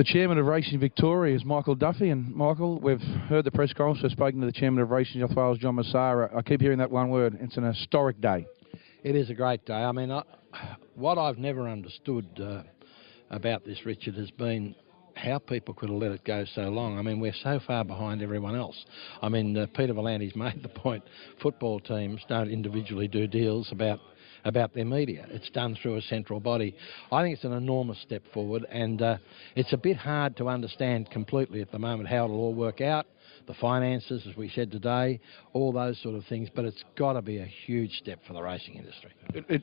The Chairman of Racing Victoria is Michael Duffy, and Michael, we've heard the press conference, we've spoken to the Chairman of Racing New South Wales, John Massara. I keep hearing that one word. It's an historic day. It is a great day. I mean, what I've never understood about this, Richard, has been how people could have let it go so long. I mean, we're so far behind everyone else. I mean, Peter Volanti's made the point, football teams don't individually do deals about their media. It's done through a central body. I think it's an enormous step forward, and it's a bit hard to understand completely at the moment how it'll all work out, the finances, as we said today, all those sort of things, but it's got to be a huge step for the racing industry.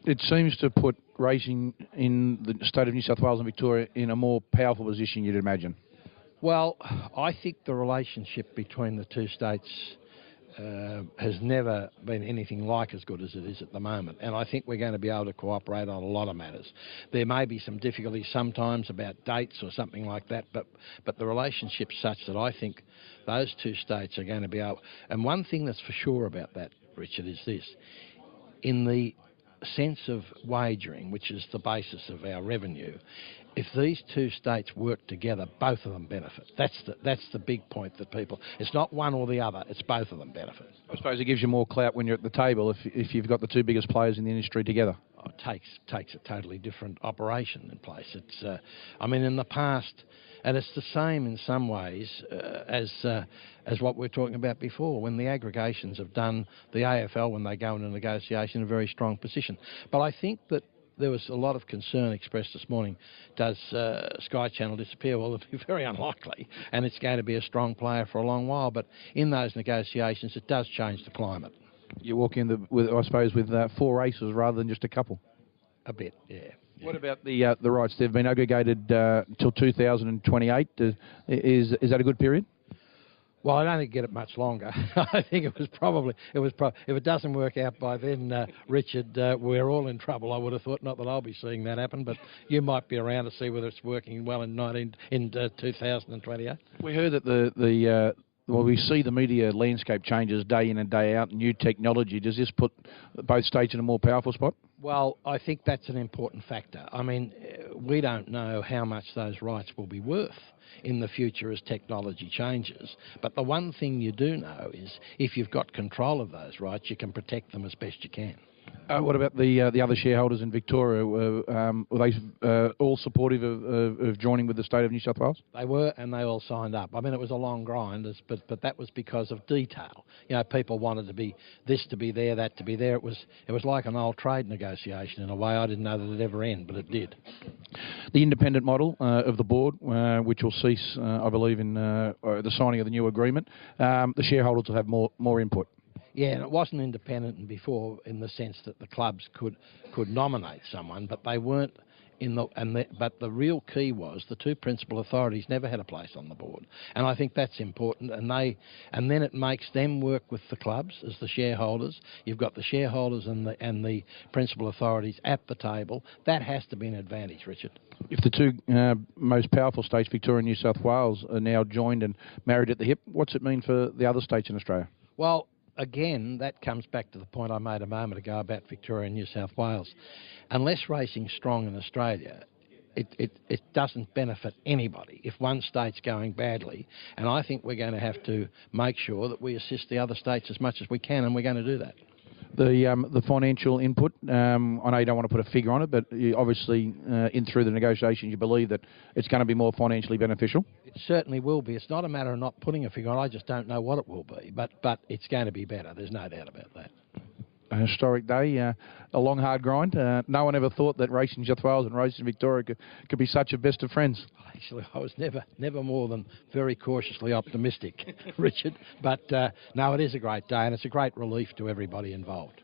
It seems to put racing in the state of New South Wales and Victoria in a more powerful position, you'd imagine. Well, I think the relationship between the two states has never been anything like as good as it is at the moment, and I think we're going to be able to cooperate on a lot of matters. There may be some difficulties sometimes about dates or something like that, but the relationship's such that I think those two states are going to be able... And one thing that's for sure about that, Richard, is this. In the sense of wagering, which is the basis of our revenue, if these two states work together, both of them benefit. That's the big point that people... It's not one or the other, it's both of them benefit. I suppose it gives you more clout when you're at the table if you've got the two biggest players in the industry together. Oh, it takes a totally different operation in place. It's, I mean, in the past, and it's the same in some ways as what we were talking about before, when the aggregations have done the AFL, when they go into negotiation, in a very strong position. But I think that there was a lot of concern expressed this morning. Does Sky Channel disappear? Well, it'll be very unlikely, and it's going to be a strong player for a long while. But in those negotiations, it does change the climate. You walk in, with 4 races rather than just a couple. A bit, yeah. What about the rights? They've been aggregated till 2028. Is that a good period? Well, I don't think get it much longer. I think it was probably, if it doesn't work out by then, Richard, we're all in trouble, I would have thought. Not that I'll be seeing that happen, but you might be around to see whether it's working well in 2028. We heard that well, we see the media landscape changes day in and day out, new technology. Does this put both states in a more powerful spot? Well, I think that's an important factor. I mean, we don't know how much those rights will be worth in the future as technology changes. But the one thing you do know is if you've got control of those rights, you can protect them as best you can. What about the other shareholders in Victoria? Were they all supportive of joining with the state of New South Wales? They were, and they all signed up. I mean, it was a long grind, but that was because of detail. You know, people wanted to be this to be there, that to be there. It was like an old trade negotiation in a way. I didn't know that it'd ever end, but it did. The independent model of the board, which will cease, I believe, in the signing of the new agreement, the shareholders will have more input. Yeah, and it wasn't independent before in the sense that the clubs could nominate someone, but they weren't but the real key was the two principal authorities never had a place on the board, and I think that's important. And then it makes them work with the clubs as the shareholders. You've got the shareholders and the principal authorities at the table. That has to be an advantage, Richard. If the two most powerful states, Victoria and New South Wales, are now joined and married at the hip, what's it mean for the other states in Australia? Well, again, that comes back to the point I made a moment ago about Victoria and New South Wales. Unless racing's strong in Australia, it doesn't benefit anybody if one state's going badly. And I think we're going to have to make sure that we assist the other states as much as we can, and we're going to do that. The financial input, I know you don't want to put a figure on it, but obviously through the negotiations you believe that it's going to be more financially beneficial? It certainly will be. It's not a matter of not putting a figure on. I just don't know what it will be, but it's going to be better. There's no doubt about that. A historic day, a long, hard grind. No one ever thought that Racing New South Wales and Racing Victoria could be such a best of friends. Actually, I was never more than very cautiously optimistic, Richard. But no, it is a great day, and it's a great relief to everybody involved.